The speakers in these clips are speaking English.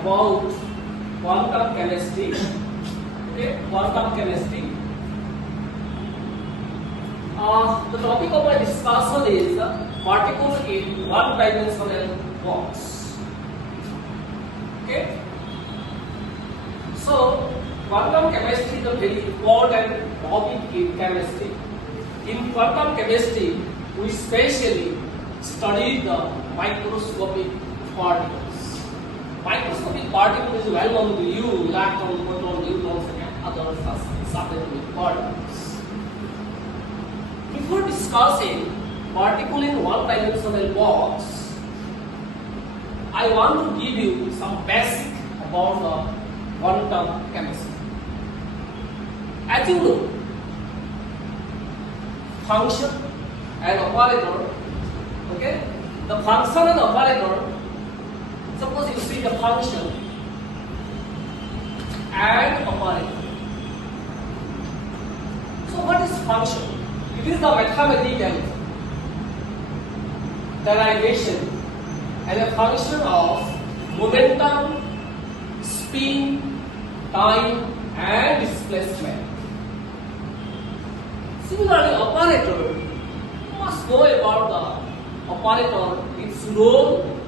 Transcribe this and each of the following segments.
about quantum chemistry. Okay, quantum chemistry. The topic of my discussion is particle in one-dimensional box. Okay. So, quantum chemistry is a very important topic in chemistry. In quantum chemistry, we specially study the microscopic particles. Microscopic particle is well known to you, electron, proton, neutrons, and other subatomic particles. Before discussing particle in one-dimensional box, I want to give you some basic about the quantum chemistry. As you know, function and operator. Okay, the function and operator. Suppose you see the function and operator. So what is function? It is the mathematical derivation and a function of momentum, spin, time, and displacement. Similarly, operator, you must know about the operator, its role,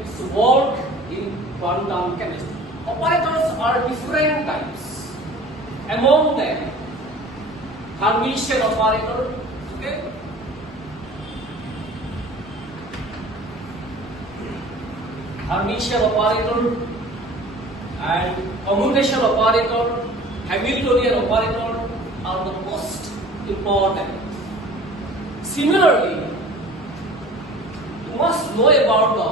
its work in quantum chemistry. Operators are different types. Among them, Hermitian operator, okay? Hermitian operator and commutation operator, Hamiltonian operator are the most important. Similarly, you must know about the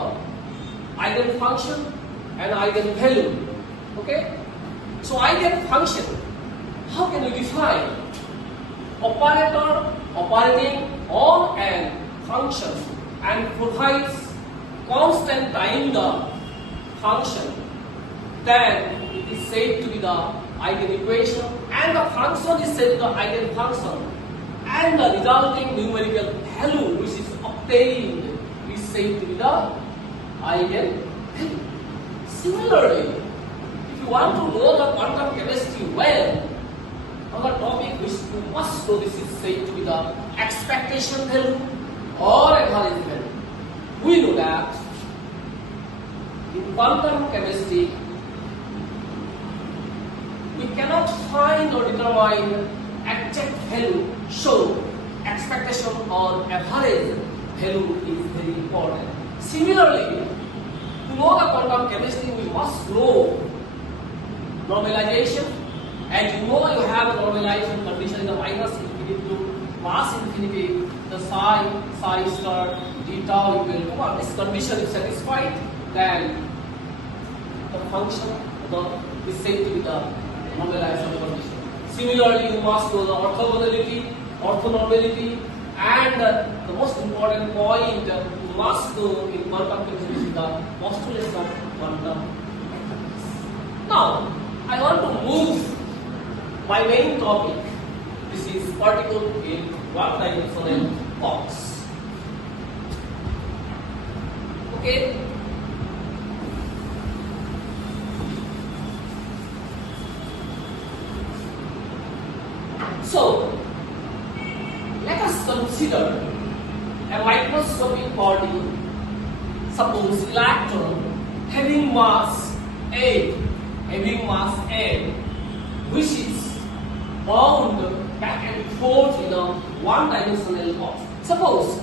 eigenfunction and eigenvalue. Okay? So eigenfunction, how can you define? Operator operating on an function and provides constant time the function, then it is said to be the eigenequation, and the function is said to be the eigenfunction, and the resulting numerical value which is obtained is said to be the eigenvalue. Similarly, if you want to know the quantum chemistry well, another topic which you must know, this is said to be the expectation value or average value. We know that in quantum chemistry, we cannot find or determine exact value, so expectation or average value is very important. Similarly, to know the quantum chemistry, we must know normalization. As you know, you have a normalization condition in the minus infinity to mass infinity, the psi star, d tau equal to 1. This condition is satisfied, then the function is said to be the normalization condition. Similarly, you must know the orthogonality, orthonormality, and the most important point you must know in quantum chemistry is the postulation of quantum mechanics. Now, I want to move my main topic. This is particle in one-dimensional box. Okay. So, let us consider a microscopic particle, suppose electron having mass A, which is bound back and forth in a one-dimensional box. Suppose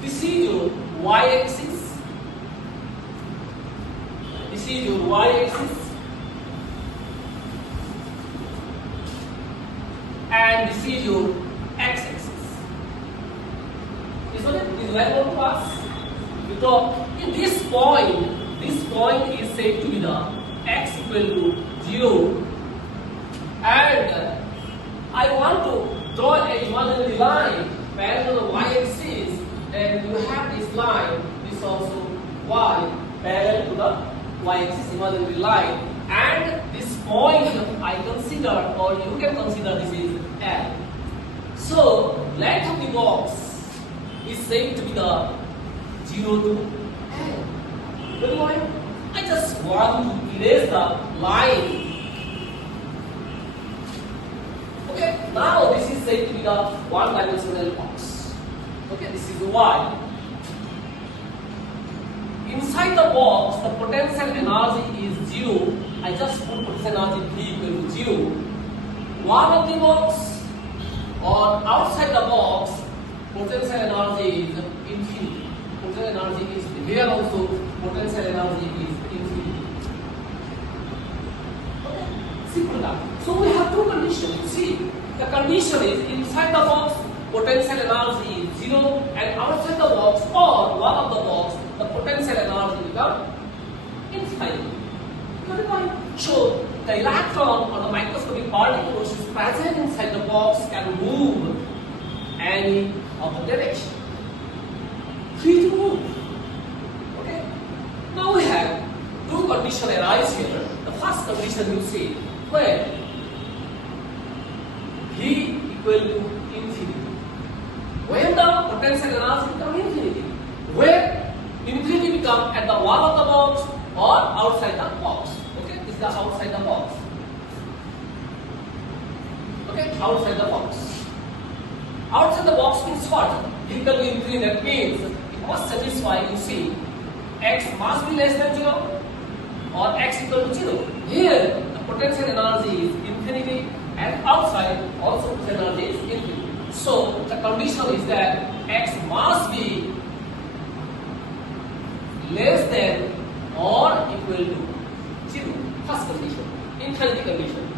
this is your y-axis, and this is your x-axis. Isn't it? Is well known to us? Because in this point is said to be the x equal to 0, and I want to draw an imaginary line parallel to the y-axis, and you have this line, this also y parallel to the y-axis imaginary line, and this point I consider, or you can consider, this is L. So length of the box is said to be the 0 to L. Very point. I just want to erase the line. Okay, now this is said to be the one-dimensional box. Okay, this is Y. Inside the box, the potential energy is 0. I just put potential energy V equal to 0. One of the box or outside the box, potential energy is infinity. Potential energy is here also. Potential energy is infinity. Okay, simple that. So we have two conditions. See, the condition is inside the box, potential energy is 0, and outside the box or one of the box, the potential energy becomes infinite. So the electron or the microscopic particle which is present inside the box can move any of the direction. Free to move. Okay. Now we have two conditions arise here. The first condition you see where V equal to infinity. When the potential energy becomes infinity. Where infinity becomes at the wall of the box or outside the box. Okay, this is the outside the box. Okay, outside the box. Outside the box means what? V equal to infinity. That means it must satisfy. You see, x must be less than 0 or x equal to 0. Here, the potential energy is infinity, and outside also potential energy is infinity. So the condition is that x must be less than or equal to 0. First condition, infinity condition.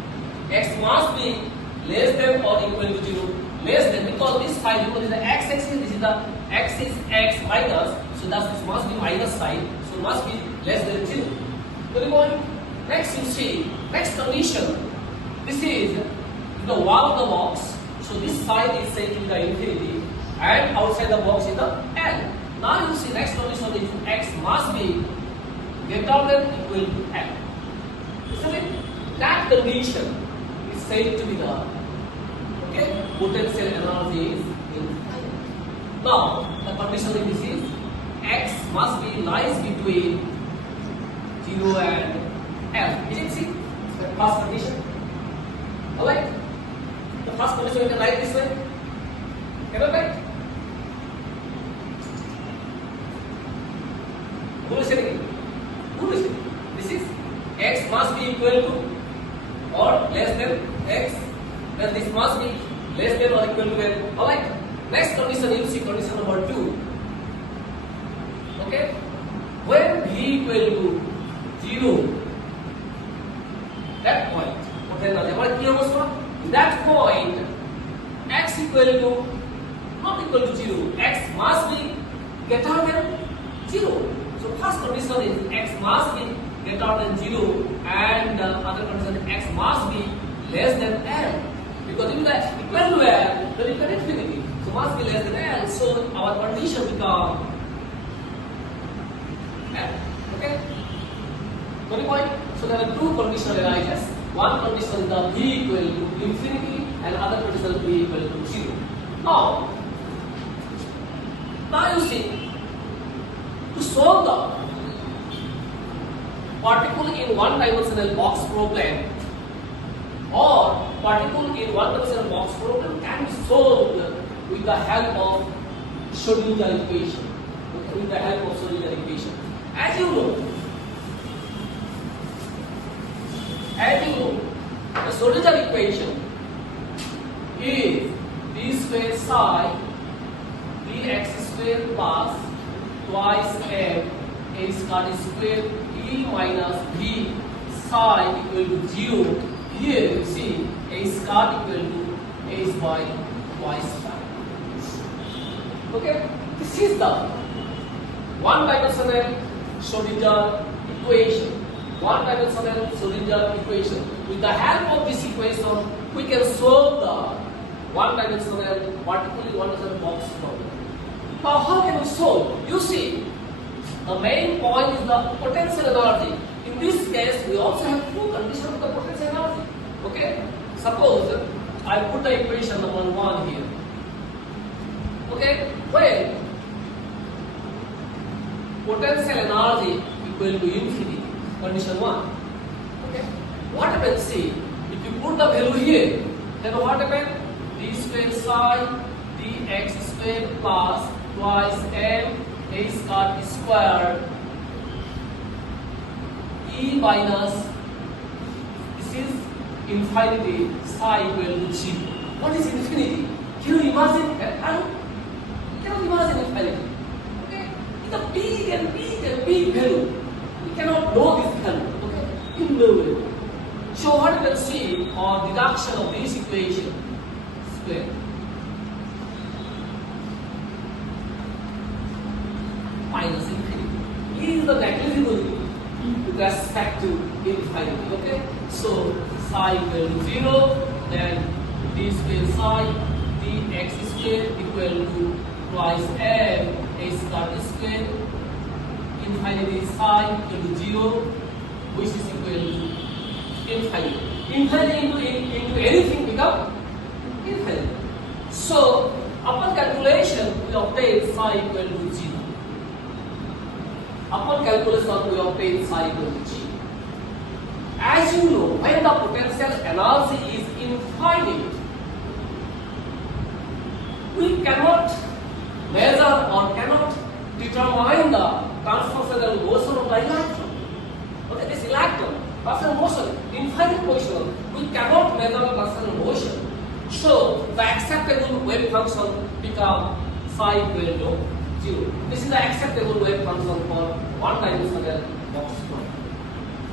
X must be less than or equal to 0. Less than, because this side, because this is the x-axis, this is the axis x minus, so thus this must be minus side, so must be less than 0. Good point. Next you see, next condition, this is the wall of the box, so this side is said to be the infinity, and outside the box is the L. Now you see next condition is x must be greater than equal to L. Isn't it? That condition is said to be the potential energy is infinite. Now the condition in this is x must be lies between 0 and L. Is it? See, the first condition. Alright. The first condition you can write this way. Can I write? Who is it? Who is it? This is x must be equal to or less than x. Then this must be less than or equal to L. Alright. Next condition, you see condition number 2. Okay. When V equal to 0, that point, that point, x equal to not equal to 0. X must be greater than 0. So first condition is x must be greater than 0, and other condition x must be less than L. Because if that equal to L, then it can infinity. So must be less than L. So our condition become L. Okay? Got the point? So there are two conditions arises. One condition is the V equal to infinity, and other condition V equal to 0. Now you see, to solve the particle in one-dimensional box problem or particle in one-dimensional box problem can be solved with the help of Schrodinger equation. With the help of Schrodinger equation. As you know, the Schrodinger equation is d square psi dx square plus twice m a square e minus v psi equal to 0. Here you see a square equal to a by twice psi. Okay, this is the one-dimensional Schrodinger equation. One-dimensional Schrodinger equation. With the help of this equation, we can solve the one-dimensional, particularly one-dimensional box problem. Now, how can we solve? You see, the main point is the potential energy. In this case, we also have two conditions of the potential energy. Okay? Suppose I put the equation number 1 here. Okay? When potential energy equal to infinity. condition 1. Okay. What happens? See, if you put the value here, then what happens? D square psi dx square plus twice m a square e minus, this is infinity, psi equal to 0. What is infinity? Can you imagine? Can you imagine infinity? Okay, it's a big and big and big value. We cannot know this value. Okay, in no way. So what you can see on deduction of this equation square. Minus infinity is the negligible with respect to infinity. Okay, so psi equal to 0, then d square psi dx square equal to twice m a square infinity psi equal to 0, which is equal to infinity. Infinity into anything become infinity. So upon calculation we obtain psi equal to 0. Upon calculation we obtain psi equal to 0. As you know, when the potential energy is infinite, we cannot measure or cannot determine the transformational motion of the electron. Okay, this electron, transformational motion, infinite motion, we cannot measure the transformational motion. So the acceptable wave function become psi equal to 0. This is the acceptable wave function for one-dimensional box problem.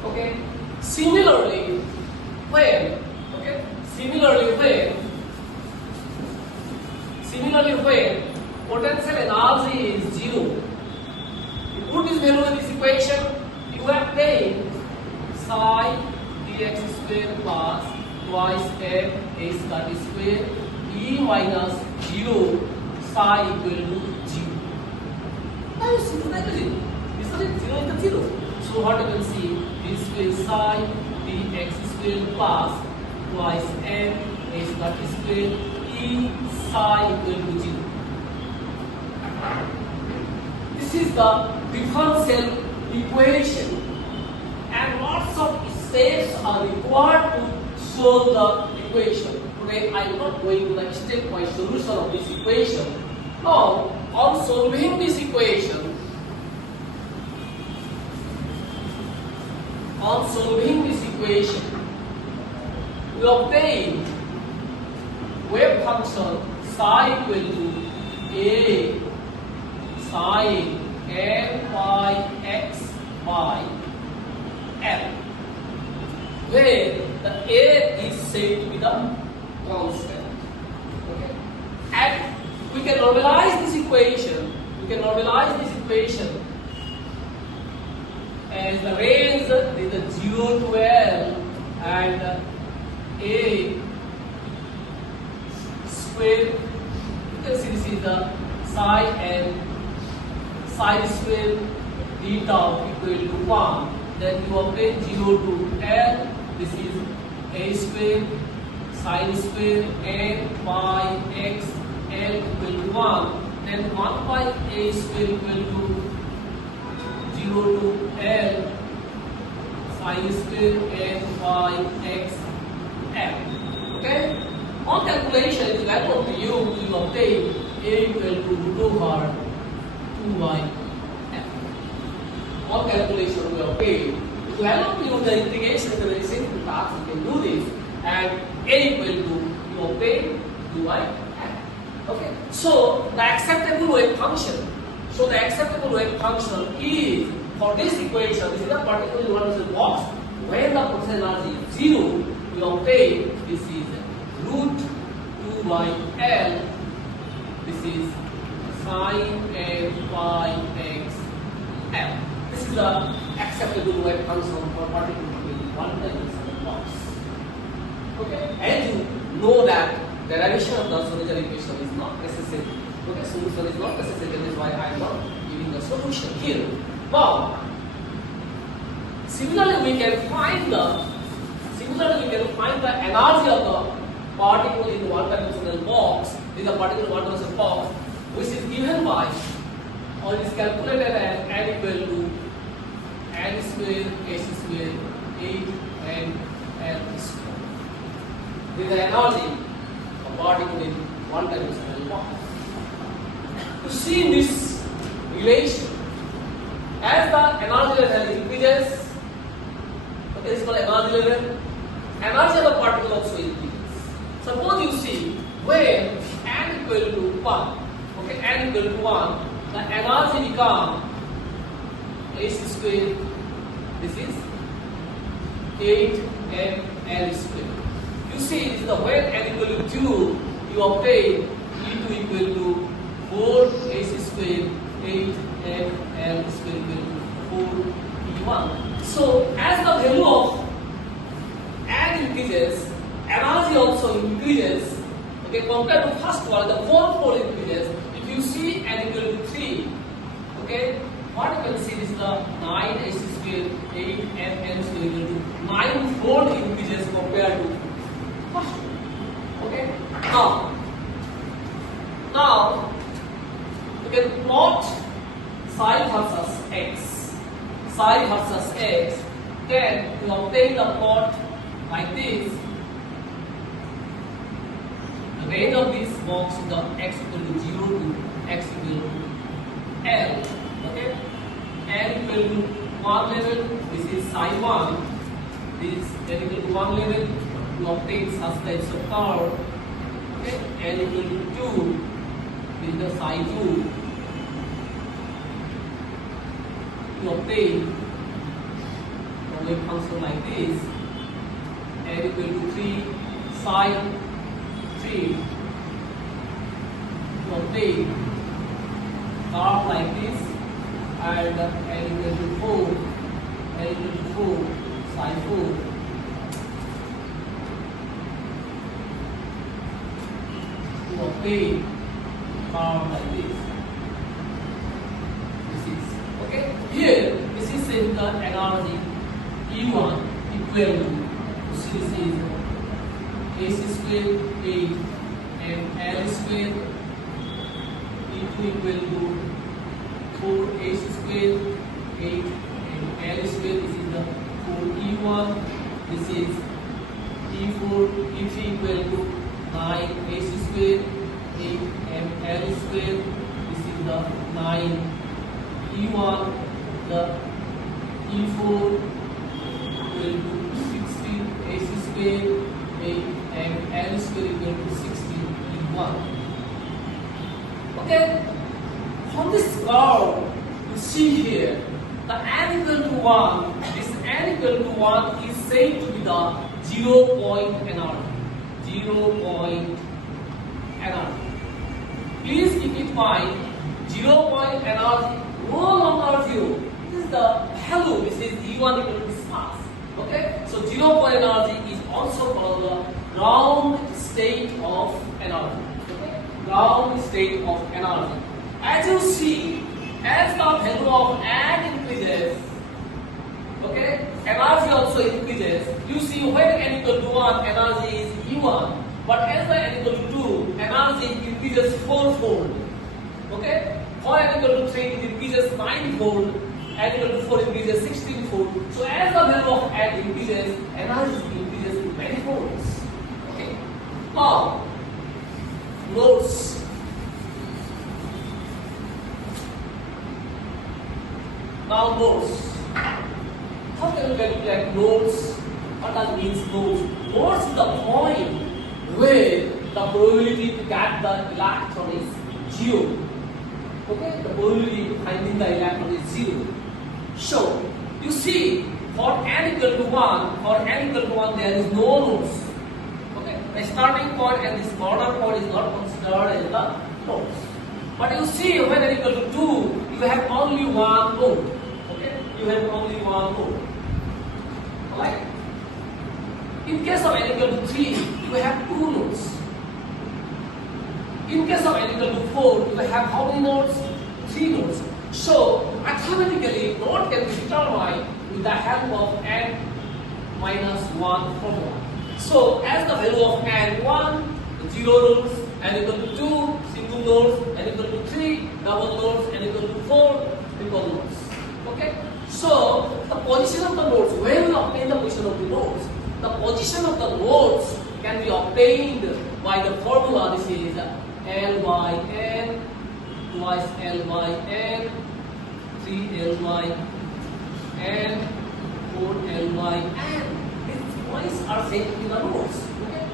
Okay. Similarly, when potential energy is 0, you put this value in this equation, you obtain psi dx square plus twice m a square e minus 0 psi equal to 0. Now you see the negligible. Isn't it? 0 into 0. So what you can see, d square psi dx square plus twice m a square e psi equal to 0. This is the differential equation, and lots of steps are required to solve the equation. Today I am not going to the step-wise solution of this equation. Now, on solving this equation, we obtain wave function psi equal to a sine n by x by l, where the a is said to be the constant. Okay, and we can normalize this equation. As the range is the 0 to L, and a square, you can see this is the psi and psi square d tau equal to 1. Then you obtain 0 to L, this is a square sine square n by x L equal to 1. Then 1 by a square equal to 0 to L sine square n by x L. Okay? On calculation, if you add up to you will obtain a equal to root over 2 by f. On calculation, we obtain. If you add up to you the integration, it's a very simple task. You can do this, and a equal to you obtain 2 by f. Okay. So the acceptable wave function. Is for this equation. This is a particular universal box. When the potential energy is 0, we obtain this is root 2 by L. This is sine n by x L. This is the acceptable wave function for particular one-dimensional box. Okay, and you know that derivation of the Schrodinger equation is not necessary. Okay, solution is not necessary. That is why I am not giving the solution here. Now, similarly we can find the energy of the particle in one-dimensional box. This is a particular one-dimensional box, which is given by or is calculated as n equal to n square, s square, 8n l square. With the analogy of particle in one-dimensional box. To see this relation, as the energy level increases, okay, this is called energy level. Energy of the particle also increases. Suppose you see when n equal to 1, okay, n equal to 1, the energy become s square. This is 8ml square. You see, this is the when n equal to 2, you obtain E2 equal to 4s square, 8ml square equal to 4E1. So, as the value of n increases, energy also increases. Okay, compared to first one, the fourfold increases. If you see n equal to 3, okay, what you can see is the 9s square, 8ml square equal to 9-fold increases compared to first one. Okay, now you can plot psi versus x. Psi versus x. Then you obtain the plot like this. The range of this box is the x equal to 0 to x equal to L. Okay? N equal to 1 level, this is psi 1. This n equal to 1 level, you obtain such types of curve. Okay? N equal to 2, this is the psi 2. You obtain a wave function like this. N equal to 3, psi 3. You obtain curve like this, and n equal to 4, n equal to 4, psi 4. You obtain curve like this. This is okay. Here, this is in the analogy E1 equal to, this is s square 8 and l square, E2 equal to 4s square 8 and l square. This is the 4E1. This is E4, E3 equal to 9s square 8 and l square. This is the 9E1. The E4 equal to 16s square 8 and l square equal to 16E1. Okay? From this curve, you see here, the n equal to 1, this n equal to 1 is said to be the 0 point energy. 0 point energy. Please keep in mind, 0 point energy no longer 0. This is the value, this is E1 equal to this mass. Okay? So 0 point energy is also called the ground state of energy. Okay? Ground state of energy. As you see, as the value of n increases, okay, energy also increases. You see, when n equal to 1, energy is E1. But as the n equal to 2, energy increases 4-fold. Okay? For n equal to 3, it increases 9-fold. N equal to 4 increases 16-fold. So as the value of n increases, energy increases in many folds. Okay? Now, notes. Now nodes. How can you calculate nodes? What does means nodes? Nodes is the point where the probability to get the electron is 0. Okay? The probability of finding the electron is 0. So, you see, for n equal to 1, there is no nodes. Okay? The starting point and this border point is not considered as the nodes. But you see, when n equal to 2, you have only one node. Okay? You have only one node. Alright? In case of n equal to 3, you have two nodes. In case of n equal to 4, you have how many nodes? 3 nodes. So, mathematically, node can be determined with the help of n minus 1 formula. So, as the value of n 1, 0 nodes, n equal to 2, single nodes, n equal to 3, double nodes, n equal to 4, triple nodes. Okay, so the position of the nodes, where we obtain the position of the nodes? The position of the nodes can be obtained by the formula. This is L by N twice L by N, 3L by N, 4L by N. These points are set in the nodes. Okay,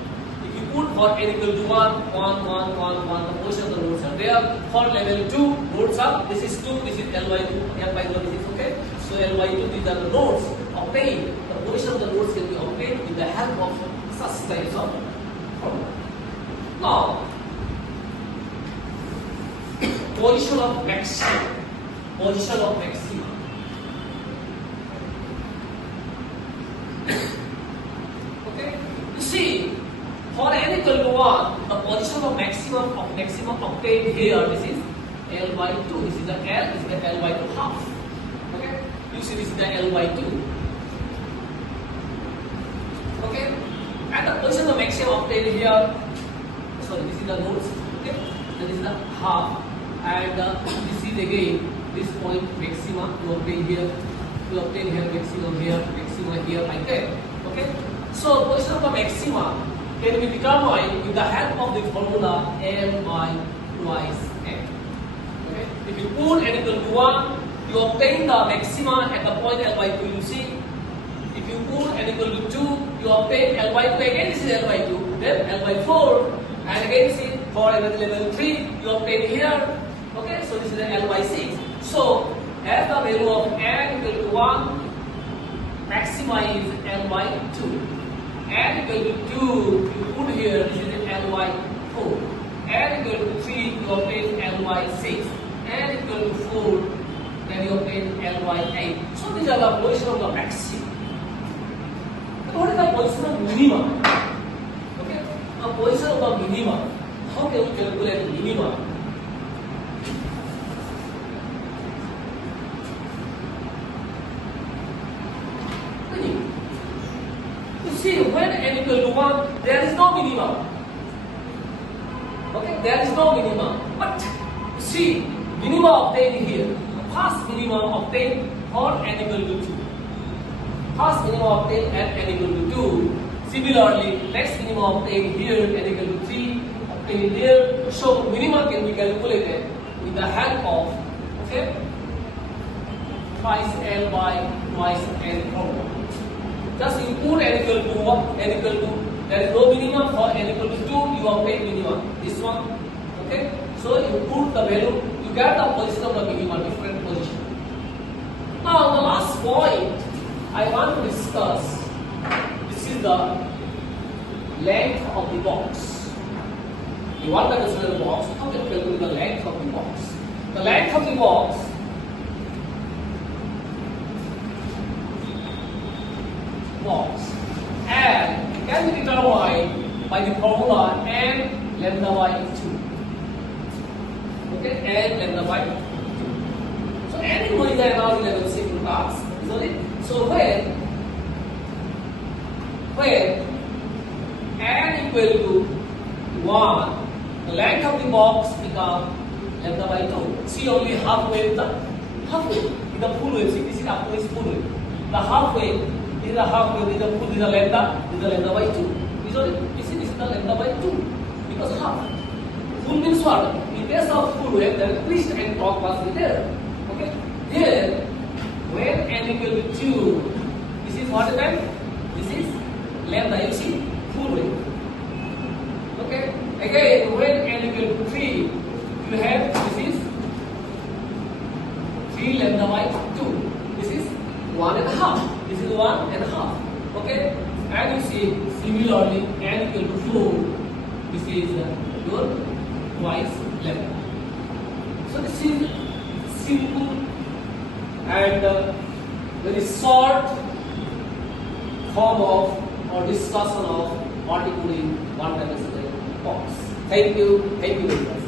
if you put for n equal to 1, 1, 1, 1, 1, the position of the nodes are there. For level 2, nodes are, this is 2, this is L by 2, L by 1, this is okay. So L by 2, these are the nodes obtained. The position of the nodes can be obtained with the help of such types of formula. Now, position of maximum. Position of maximum. Okay, you see, for n equal to 1, the position of maximum obtained here. This is L by 2. This is the L. This is the L by 2 half. Okay, you see, this is the L by 2. Okay, and the position of maximum obtained here. Sorry, this is the nodes. Okay, that is the half. And this is again this point maxima you obtain here, maximum here like that. Okay, so position of the maxima can be determined with the help of the formula L by twice N. Okay, if you put n equal to 1, you obtain the maxima at the point L by 2. You see, if you put n equal to 2, you obtain L by 2 again. This is L by 2, then L by 4, and again see for another level 3, you obtain here. Okay, so this is the L by 6. So, as the value of n equal to 1, maxima is L by 2. N equal to 2, you put here, this is L by 4. N equal to 3, you obtain L by 6. N equal to 4, then you obtain L by 8. So, these are the position of the maxima. But what is the position of minima? Okay, the position of the minima. How can we calculate the minima? See, when n equal to 1, there is no minimum. Okay, there is no minimum. But see, minimum obtained here. First minimum obtained for n equal to 2. First minimum obtained at n equal to 2. Similarly, next minimum obtained here n equal to 3, obtained there. So minimum can be calculated with the help of twice L by twice N formula. Just you put n equal to 1, n equal to, there is no minimum. For n equal to 2, you obtain minimum. This one. Okay, so you put the value, you get the position of the minimum, different position. Now the last point I want to discuss, this is the length of the box. You want to consider the box, how to calculate the length of the box. The length of the box and can be determined by the formula n lambda by 2. Okay, n lambda by 2. So n is going to allow level 6 task, isn't it? So when n equal to 1, the length of the box becomes lambda by 2. See, only halfway, the full wave. See, this is halfway is full wave. The halfway is the halfway, this is the lambda by 2. Isn't it? This is the lambda by 2. Because half. Full means what? In case of full wave, then twist and torque must be there. Okay? Here, when n equal to 2, this is what time? This is lambda, you see? Full wave. Okay? Again, when n equal to 3, you have, this is 3 lambda by 2. This is 1.5. This is 1.5. Okay, and you see similarly n equal to 4. This is your twice lambda. So this is simple and very short form of or discussion of articulating one-dimensional box. Thank you very much.